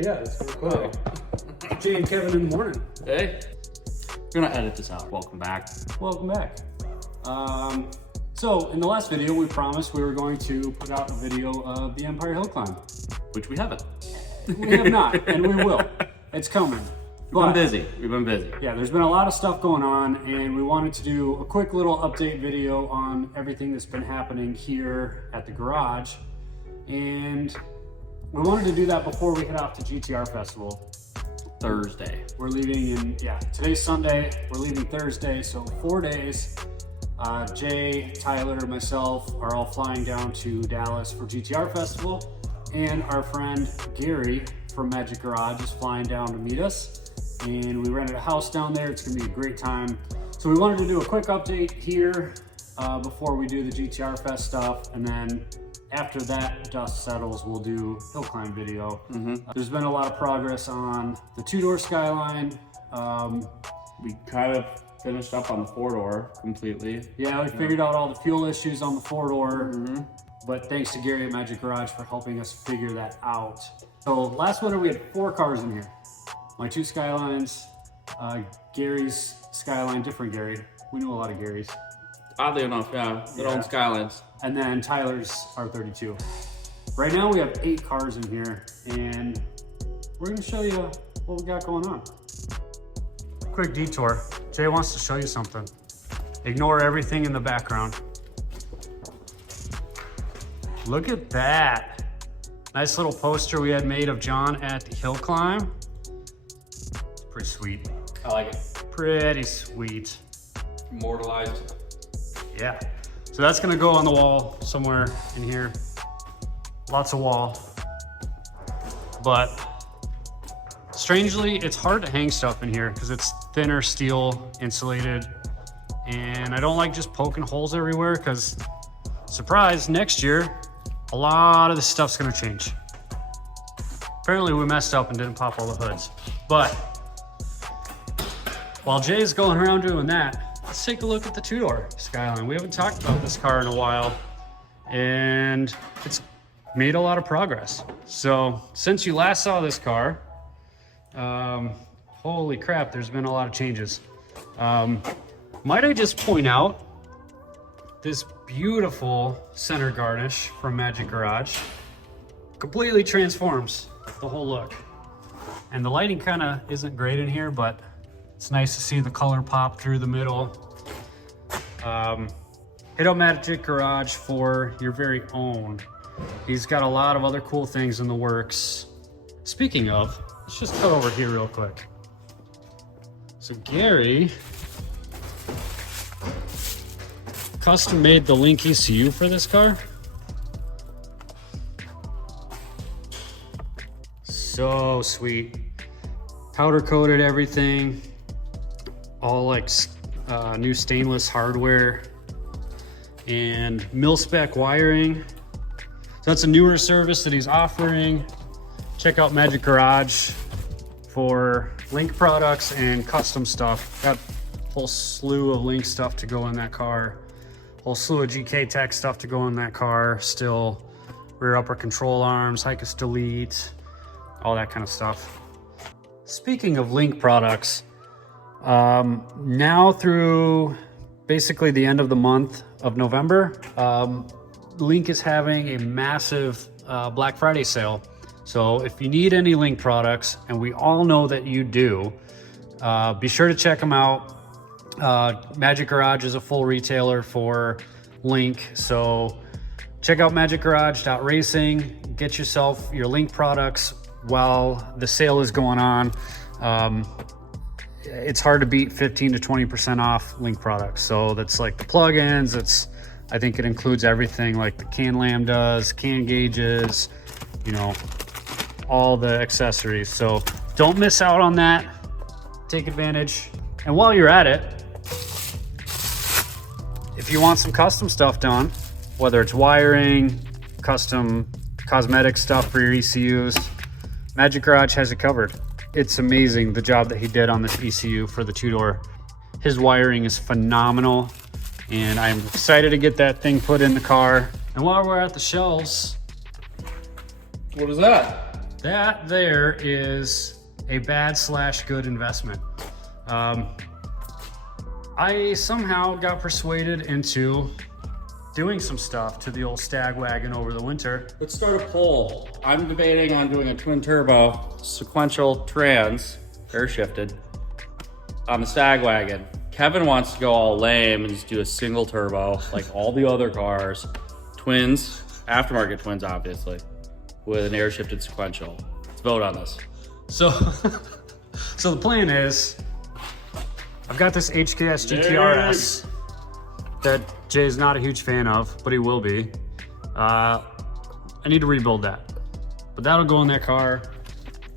Yeah, it's recording. Jay and Kevin in the morning. Hey, we're gonna edit this out. Welcome back. Welcome back. So in the last video, we promised we were going to put out a video of the Empire Hill Climb. Which we haven't. We have not, and we will. It's coming. We've been busy. We've been busy. Yeah, there's been a lot of stuff going on, and we wanted to do a quick little update video on everything that's been happening here at the garage. And we wanted to do that before we head off to GTR Festival. Thursday. We're leaving today's Sunday. We're leaving Thursday, so 4 days. Jay, Tyler, myself are all flying down to Dallas for GTR Festival. And our friend Gary from Magic Garage is flying down to meet us. And we rented a house down there. It's gonna be a great time. So we wanted to do a quick update here before we do the GTR Fest stuff. And then after that dust settles, we'll do hill climb video. There's been a lot of progress on the two-door Skyline. We kind of finished up on the four-door completely. Yeah, we figured out all the fuel issues on the four-door. But thanks to Gary at Magic Garage for helping us figure that out. So last winter we had 4 cars in here. My 2 Skylines, Gary's Skyline, different Gary. We know a lot of Garys. Oddly enough, yeah, their own Skylines. And then Tyler's R32. Right now we have 8 cars in here, and we're gonna show you what we got going on. Quick detour. Jay wants to show you something. Ignore everything in the background. Look at that. Nice little poster we had made of John at the hill climb. It's pretty sweet. I like it. Pretty sweet. Immortalized. Yeah. So that's gonna go on the wall somewhere in here. Lots of wall. But strangely, it's hard to hang stuff in here because it's thinner steel insulated. And I don't like just poking holes everywhere because, surprise, next year, a lot of this stuff's gonna change. Apparently we messed up and didn't pop all the hoods. But while Jay's going around doing that, let's take a look at the two-door Skyline. We haven't talked about this car in a while, and it's made a lot of progress. So since you last saw this car, holy crap, there's been a lot of changes. Might I just point out this beautiful center garnish from Magic Garage completely transforms the whole look. And the lighting kind of isn't great in here, but it's nice to see the color pop through the middle. Hit up Magic Garage for your very own. He's got a lot of other cool things in the works. Speaking of, let's just cut over here real quick. So Gary custom made the Link ECU for this car. So sweet. Powder coated everything. All like new stainless hardware and mil-spec wiring. So that's a newer service that he's offering. Check out Magic Garage for Link products and custom stuff. Got a whole slew of Link stuff to go in that car. Whole slew of GK Tech stuff to go in that car. Still rear upper control arms, Hikis delete, all that kind of stuff. Speaking of Link products, now through basically the end of the month of November, Link is having a massive Black Friday sale. So if you need any Link products, and we all know that you do, be sure to check them out. Magic Garage is a full retailer for Link, so check out magicgarage.racing, get yourself your Link products while the sale is going on. It's hard to beat 15 to 20% off Link products. So that's like the plugins, I think it includes everything like the can lambdas, can gauges, you know, all the accessories. So don't miss out on that. Take advantage. And while you're at it, if you want some custom stuff done, whether it's wiring, custom cosmetic stuff for your ECUs, Magic Garage has it covered. It's amazing the job that he did on this ECU for the two-door. His wiring is phenomenal, and I'm excited to get that thing put in the car. And while we're at the shelves, What is that? that there is a bad/good investment. I somehow got persuaded into doing some stuff to the old Stag wagon over the winter. Let's start a poll. I'm debating on doing a twin turbo sequential trans, air shifted, on the Stag wagon. Kevin wants to go all lame and just do a single turbo like all the other cars. Twins, aftermarket twins, obviously, with an air shifted sequential. Let's vote on this. So, so the plan is, I've got this HKS GTRS that Jay's not a huge fan of, but he will be. I need to rebuild that, but that'll go in that car.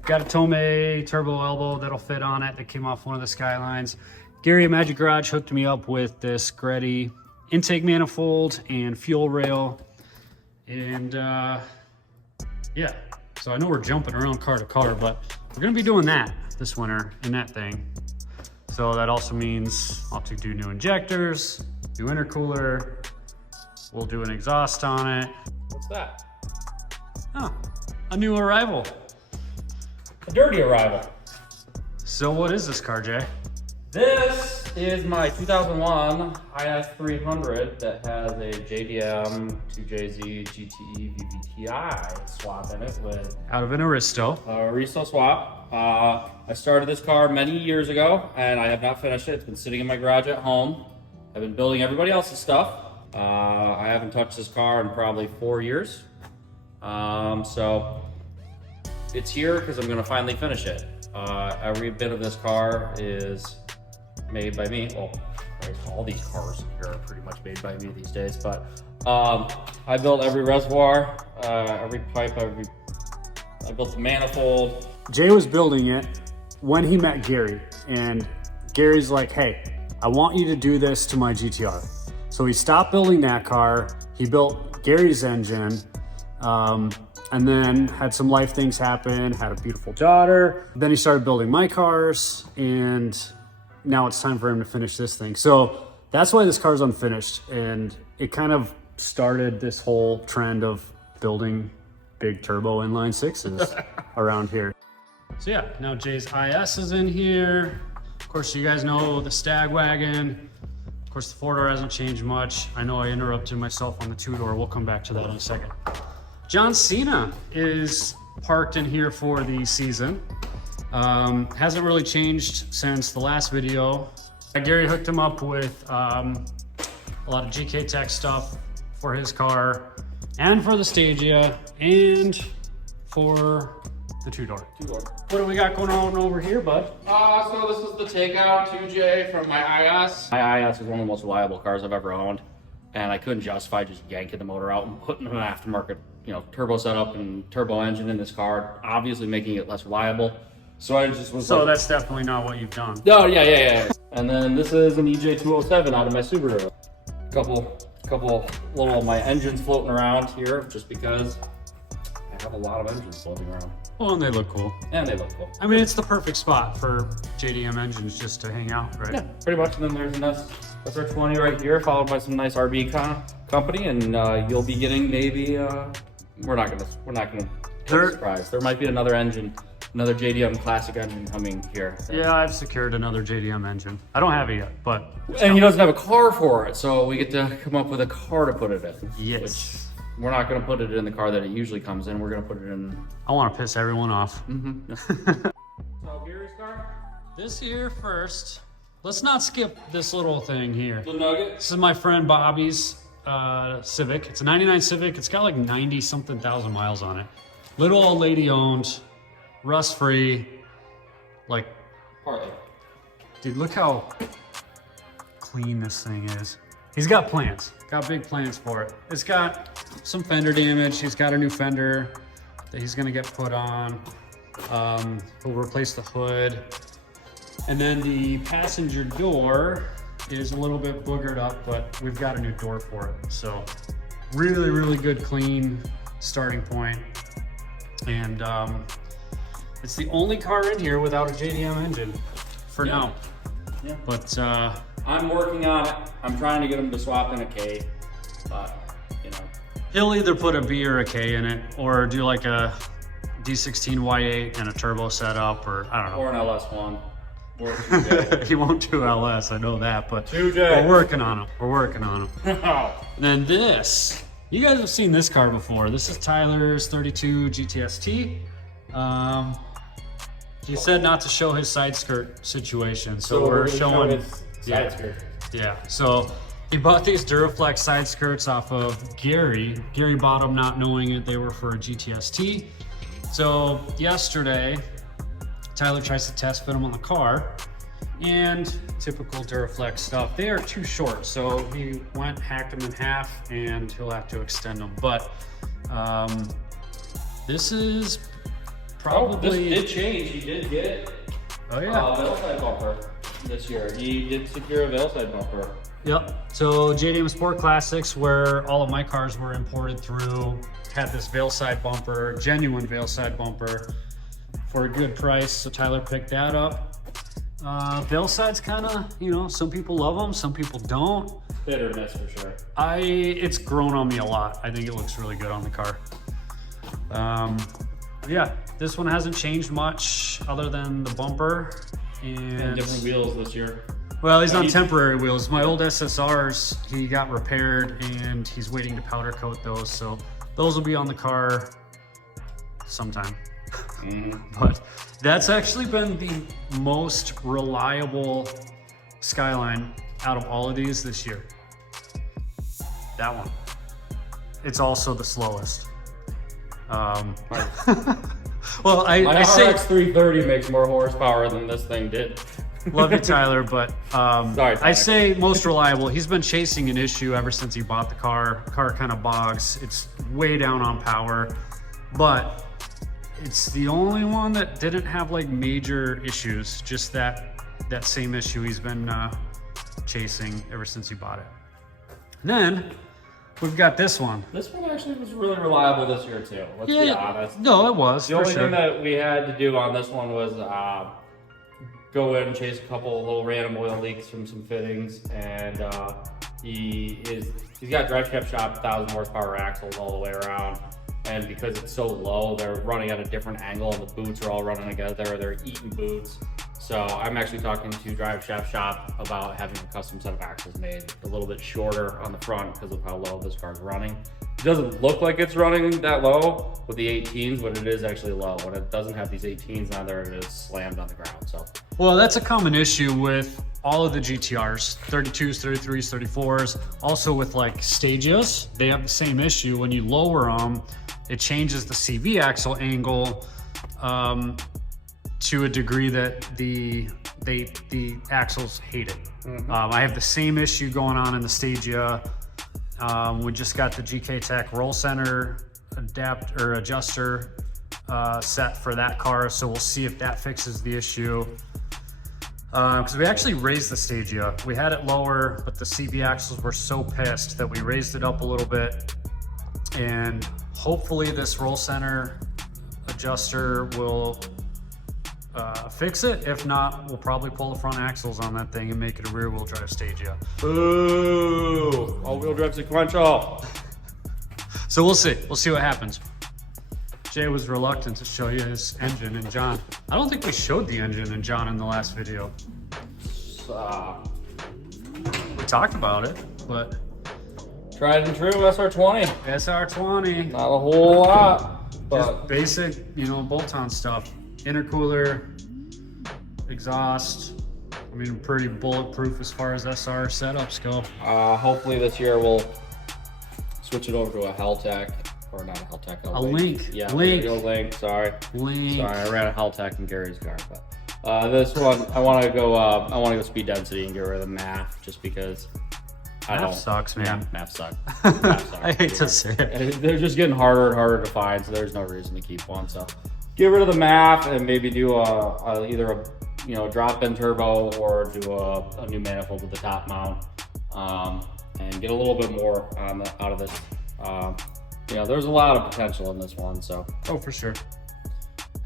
Got a Tomei turbo elbow that'll fit on it that came off one of the Skylines. Gary at Magic Garage hooked me up with this Greddy intake manifold and fuel rail. And yeah, so I know we're jumping around car to car, but we're gonna be doing that this winter in that thing. So that also means I'll have to do new injectors, do intercooler, we'll do an exhaust on it. What's that? Oh, a new arrival. A dirty arrival. So what is this car, Jay? This is my 2001 IS300 that has a JDM 2JZ GTE VVTi swap in it with Out of an Aristo. a Riso swap. I started this car many years ago and I have not finished it. It's been sitting in my garage at home. I've been building everybody else's stuff. I haven't touched this car in probably 4 years. So it's here because I'm gonna finally finish it. Every bit of this car is made by me. Well, all these cars here are pretty much made by me these days, but I built every reservoir, every pipe, I built the manifold. Jay was building it when he met Gary, and Gary's like, hey, I want you to do this to my GTR. So he stopped building that car, he built Gary's engine, and then had some life things happen, had a beautiful daughter. Then he started building my cars, and now it's time for him to finish this thing. So that's why this car's unfinished, and it kind of started this whole trend of building big turbo inline sixes around here. So yeah, now Jay's IS is in here. Of course, you guys know the Stag wagon. Of course, the four-door hasn't changed much. I know I interrupted myself on the two-door. We'll come back to that in a second. John Cena is parked in here for the season. Hasn't really changed since the last video. Gary hooked him up with a lot of GK Tech stuff for his car and for the Stagia and for the two-door. What do we got going on over here, bud? So this is the takeout 2J from my IS. My IS is one of the most reliable cars I've ever owned, and I couldn't justify just yanking the motor out and putting an aftermarket, turbo setup and turbo engine in this car, obviously making it less reliable. So I just was So that's definitely not what you've done. Oh, yeah. And then this is an EJ207 out of my Subaru. Couple little of my engines floating around here, just because I have a lot of engines floating around. Well, and they look cool. And they look cool. I mean, it's the perfect spot for JDM engines just to hang out, right? Yeah, pretty much. And then there's a nice SR20 right here, followed by some nice RB company, and you'll be getting maybe we're not gonna take a surprise. There might be another engine, another JDM classic engine coming here. Yeah, I've secured another JDM engine. I don't have it yet, but And he doesn't have a car for it, so we get to come up with a car to put it in. yes. Which we're not going to put it in the car that it usually comes in. We're going to put it in. I want to piss everyone off. So Gary's car? This here first. Let's not skip this little thing here. The Nugget? This is my friend Bobby's Civic. It's a 99 Civic. It's got like 90 something thousand miles on it. Little old lady owned, rust free. Like, Partly. dude, look how clean this thing is. He's got plans, got big plans for it. It's got some fender damage. He's got a new fender. that he's gonna get put on. We'll replace the hood. And then the passenger door is a little bit boogered up, but we've got a new door for it. So really, really good, clean starting point. And it's the only car in here without a JDM engine for now. Yeah. But I'm working on it. I'm trying to get him to swap in a K, but you know. he'll either put a B or a K in it, or do like a D16 Y8 and a turbo setup, or I don't know. Or an LS1. Or a 2J. He won't do LS, I know that, but 2J. we're working on him. We're working on him. And then this, you guys have seen this car before. This is Tyler's 32 GTST. He said not to show his side skirt situation, so we're showing his side skirt. Yeah, so he bought these Duraflex side skirts off of Gary. Gary bought them not knowing that they were for a GTST. So yesterday, Tyler tries to test fit them on the car, and typical Duraflex stuff, they are too short. So he went, hacked them in half, and he'll have to extend them. But this is probably... This did change. He did get Oh yeah. Veilside bumper this year. He did secure a Veilside bumper. Yep. So JDM Sport Classics, where all of my cars were imported through, had this Veilside bumper, genuine Veilside bumper, for a good price. So Tyler picked that up. Veilside's kind of, you know, some people love them, some people don't. Hit or miss for sure. It's grown on me a lot. I think it looks really good on the car. Yeah, this one hasn't changed much other than the bumper And different wheels this year. Well, he's on temporary wheels. My old SSRs, he got repaired and he's waiting to powder coat those. So those will be on the car sometime. But that's actually been the most reliable Skyline out of all of these this year. That one. It's also the slowest. Well, I say RX 330 makes more horsepower than this thing did. love you, Tyler, but Sorry, Tyler. I say most reliable. He's been chasing an issue ever since he bought the car. Car kind of bogs. It's way down on power, but it's the only one that didn't have like major issues. Just that same issue he's been chasing ever since he bought it. And then we've got this one. This one actually was really reliable this year too. Let's be honest. No, it was. The only thing that we had to do on this one was go in and chase a couple of little random oil leaks from some fittings, and he's got drive shaft shop 1,000 horsepower axles all the way around, and because it's so low, they're running at a different angle, and the boots are all running together. They're eating boots. So I'm actually talking to Drive Shaft Shop about having a custom set of axles made a little bit shorter on the front because of how low this car's running. It doesn't look like it's running that low with the 18s, but it is actually low. When it doesn't have these 18s on there, it is slammed on the ground. So, well, that's a common issue with all of the GTRs, 32s, 33s, 34s. Also with like Stagias, they have the same issue. When you lower them, it changes the CV axle angle to a degree that the axles hate it. I have the same issue going on in the Stagia. We just got the GK Tech roll center adjuster set for that car, so we'll see if that fixes the issue. Because we actually raised the Stagia. We had it lower, but the CV axles were so pissed that we raised it up a little bit, and hopefully this roll center adjuster will fix it. If not, we'll probably pull the front axles on that thing and make it a rear wheel drive Stagia. boo! All-wheel drive sequential. So we'll see what happens. Jay was reluctant to show you his engine and John. I don't think we showed the engine and John in the last video. We talked about it, but Tried and true SR20. SR20, Not a whole lot, just but basic, you know, bolt-on stuff. Intercooler, exhaust. I mean, pretty bulletproof as far as SR setups go. hopefully this year we'll switch it over to a Helltech, or not a Helltech, A Link. Yeah, Link. Link. Sorry, Link. sorry, I ran a Helltech in Gary's car, but this one I want to go. I want to go speed density and get rid of the math, just because Math sucks, man. Yeah, math sucks. Math sucks. I hate to say it. They're just getting harder and harder to find, so there's no reason to keep one. So get rid of the MAF and maybe do either a drop-in turbo or do a new manifold with the top mount, and get a little bit more out of this. There's a lot of potential in this one. So Oh, for sure.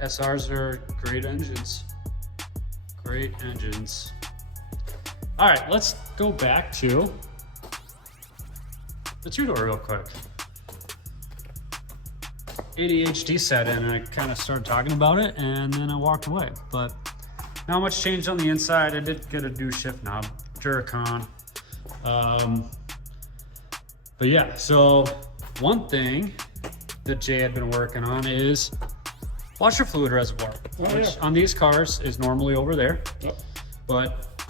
SRs are great engines. Great engines. All right, let's go back to the two-door real quick. ADHD set in and I kind of started talking about it and then I walked away. But not much changed on the inside. I did get a new shift knob, Duracon. But yeah, so one thing that Jay had been working on is washer fluid reservoir, which on these cars is normally over there. Yep. But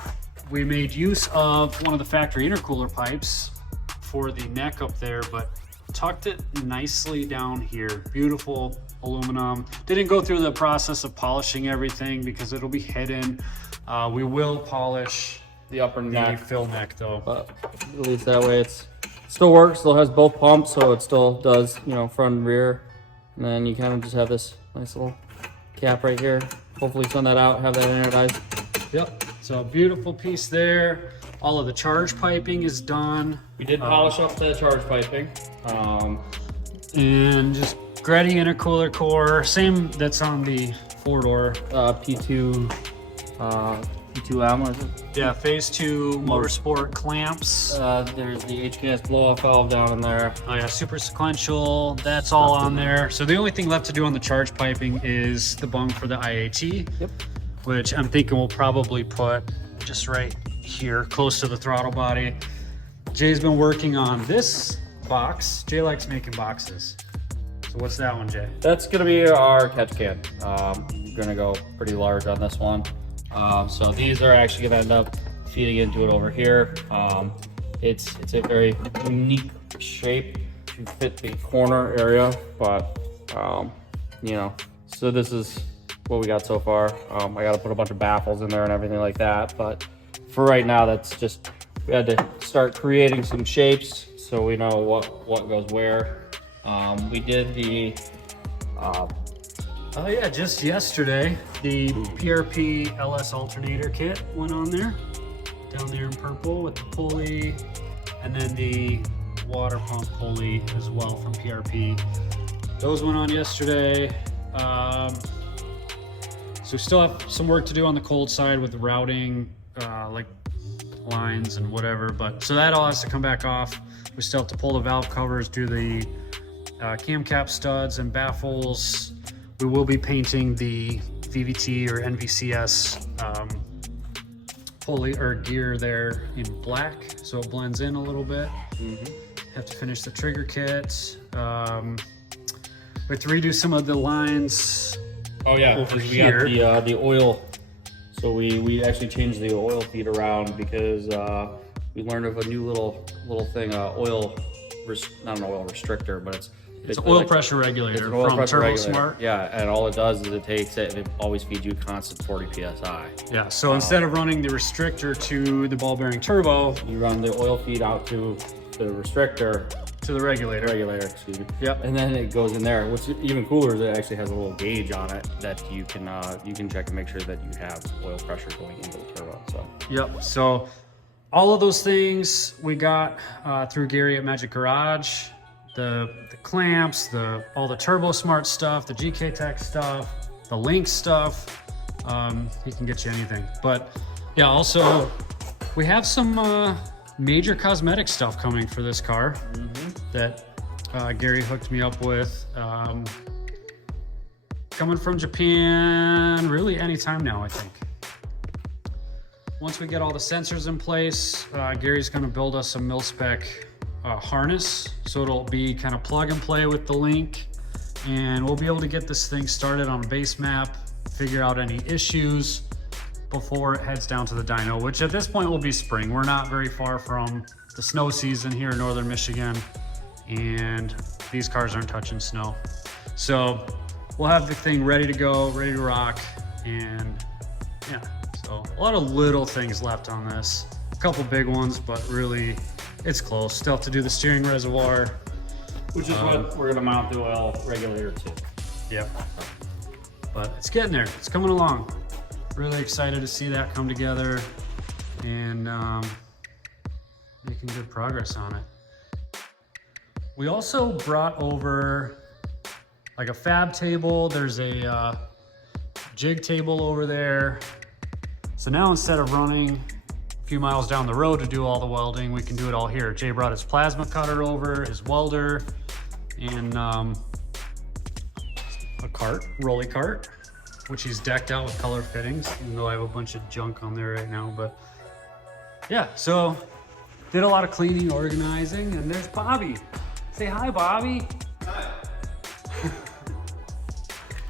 we made use of one of the factory intercooler pipes for the neck up there, but tucked it nicely down here. Beautiful aluminum. Didn't go through the process of polishing everything because it'll be hidden. We will polish the upper the neck, fill neck though. but at least that way it still works. Still has both pumps, so it still does front and rear. And then you kind of just have this nice little cap right here. Hopefully send that out, have that anodized. Yep. So a beautiful piece there. All of the charge piping is done. We did polish up the charge piping. And just Gretty intercooler core, same that's on the four-door. P2M, what is it? Yeah, phase 2 motorsport clamps. There's the HKS blow-off valve down in there. Oh yeah, super sequential, that's all on there. So the only thing left to do on the charge piping is the bung for the IAT. Yep. Which I'm thinking we'll probably put just right here, close to the throttle body. Jay's been working on this box. Jay likes making boxes. So what's that one, Jay? That's gonna be our catch can. We're gonna go pretty large on this one. So these are actually gonna end up feeding into it over here. It's a very unique shape to fit the corner area, but so this is what we got so far. I got to put a bunch of baffles in there and everything like that, but for right now, that's just, we had to start creating some shapes so we know what goes where. We did the oh yeah, just yesterday the PRP LS alternator kit went on there, down there in purple with the pulley, and then the water pump pulley as well from PRP. Those went on yesterday. So we still have some work to do on the cold side with the routing, like lines and whatever, but so that all has to come back off. We still have to pull the valve covers, do the cam cap studs and baffles. We will be painting the VVT or NVCS pulley or gear there in black, so it blends in a little bit. Have to finish the trigger kit. We have to redo some of the lines. Oh yeah, over we here. got the oil. So we actually changed the oil feed around because we learned of a new little thing, not an oil restrictor, but It's an oil pressure regulator from Turbo Smart. Yeah, and all it does is it takes it and it always feeds you constant 40 psi. Yeah, so instead of running the restrictor to the ball bearing turbo, You run the oil feed out to the restrictor, to the regulator. excuse me. Yep. And then it goes in there. What's even cooler is it actually has a little gauge on it that you can check to make sure that you have oil pressure going into the turbo. So Yep. So all of those things we got through Gary at Magic Garage. The clamps, all the Turbo Smart stuff, the GK Tech stuff, the Link stuff. He can get you anything. But yeah, also we have some major cosmetic stuff coming for this car that Gary hooked me up with. Coming from Japan, really anytime now, I think. Once we get all the sensors in place, Gary's gonna build us a mil-spec harness. So it'll be kind of plug and play with the Link, and we'll be able to get this thing started on a base map, figure out any issues before it heads down to the dyno, which at this point will be spring. We're not very far from the snow season here in northern Michigan, and these cars aren't touching snow. So we'll have the thing ready to go, ready to rock, and yeah, so a lot of little things left on this. A couple big ones, but really It's close. Still have to do the steering reservoir. Which is what we're gonna mount the oil regulator to. Yep. But it's getting there. It's coming along. Really excited to see that come together and making good progress on it. We also brought over like a fab table. There's a jig table over there. So now instead of running a few miles down the road to do all the welding, we can do it all here. Jay brought his plasma cutter over, his welder, and a cart, rolly cart, which he's decked out with color fittings, even though I have a bunch of junk on there right now. But yeah, so did a lot of cleaning, organizing, and there's Bobby. Say hi, Bobby. Hi.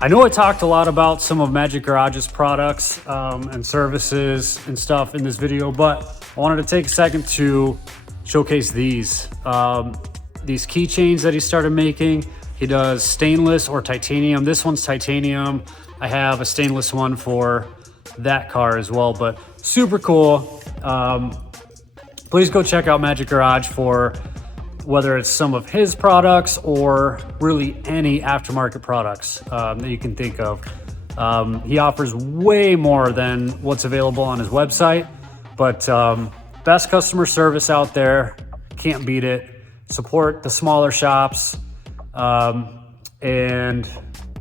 I know I talked a lot about some of Magic Garage's products and services and stuff in this video, but I wanted to take a second to showcase these keychains that he started making. He does stainless or titanium. This one's titanium. I have a stainless one for that car as well, but super cool. Please go check out Magic Garage for whether it's some of his products or really any aftermarket products that you can think of. He offers way more than what's available on his website, but best customer service out there, can't beat it. Support the smaller shops, and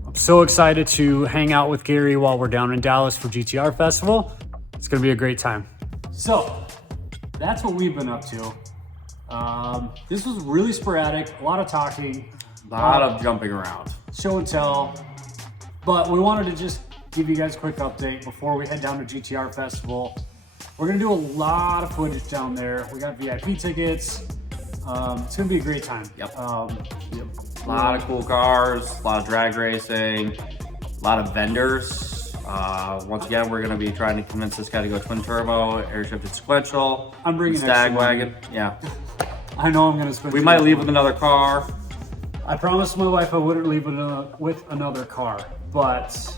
I'm so excited to hang out with Gary while we're down in Dallas for GTR Festival. It's gonna be a great time. So that's what we've been up to. This was really sporadic, a lot of talking, A lot of jumping around. show and tell, but we wanted to just give you guys a quick update before we head down to GTR Festival. We're gonna do a lot of footage down there. We got VIP tickets. It's gonna be a great time. Yep. A lot of cool cars, a lot of drag racing, a lot of vendors. Once again, we're gonna be trying to convince this guy to go twin turbo, air shifted sequential. I'm bringing stag extra money. wagon. Yeah. I know I'm gonna spend. We too might much leave money. with another car. I promised my wife I wouldn't leave with another car, but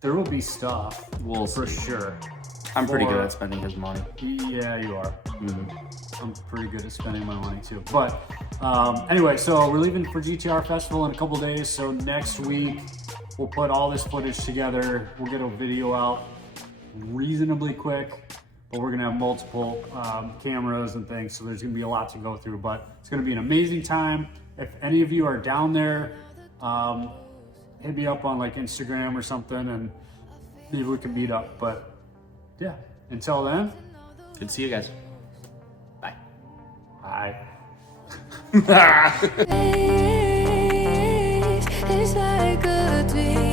there will be stuff. We'll for see. sure. I'm pretty good For- at spending his money. Yeah, you are. Mhm. I'm pretty good at spending my money too. But anyway, so we're leaving for GTR Festival in a couple days. So next week we'll put all this footage together. We'll get a video out reasonably quick, but we're gonna have multiple cameras and things. So there's gonna be a lot to go through, but it's gonna be an amazing time. If any of you are down there, hit me up on like Instagram or something and maybe we can meet up. But yeah, until then, Good to see you guys. Bye. bye. It's like a dream.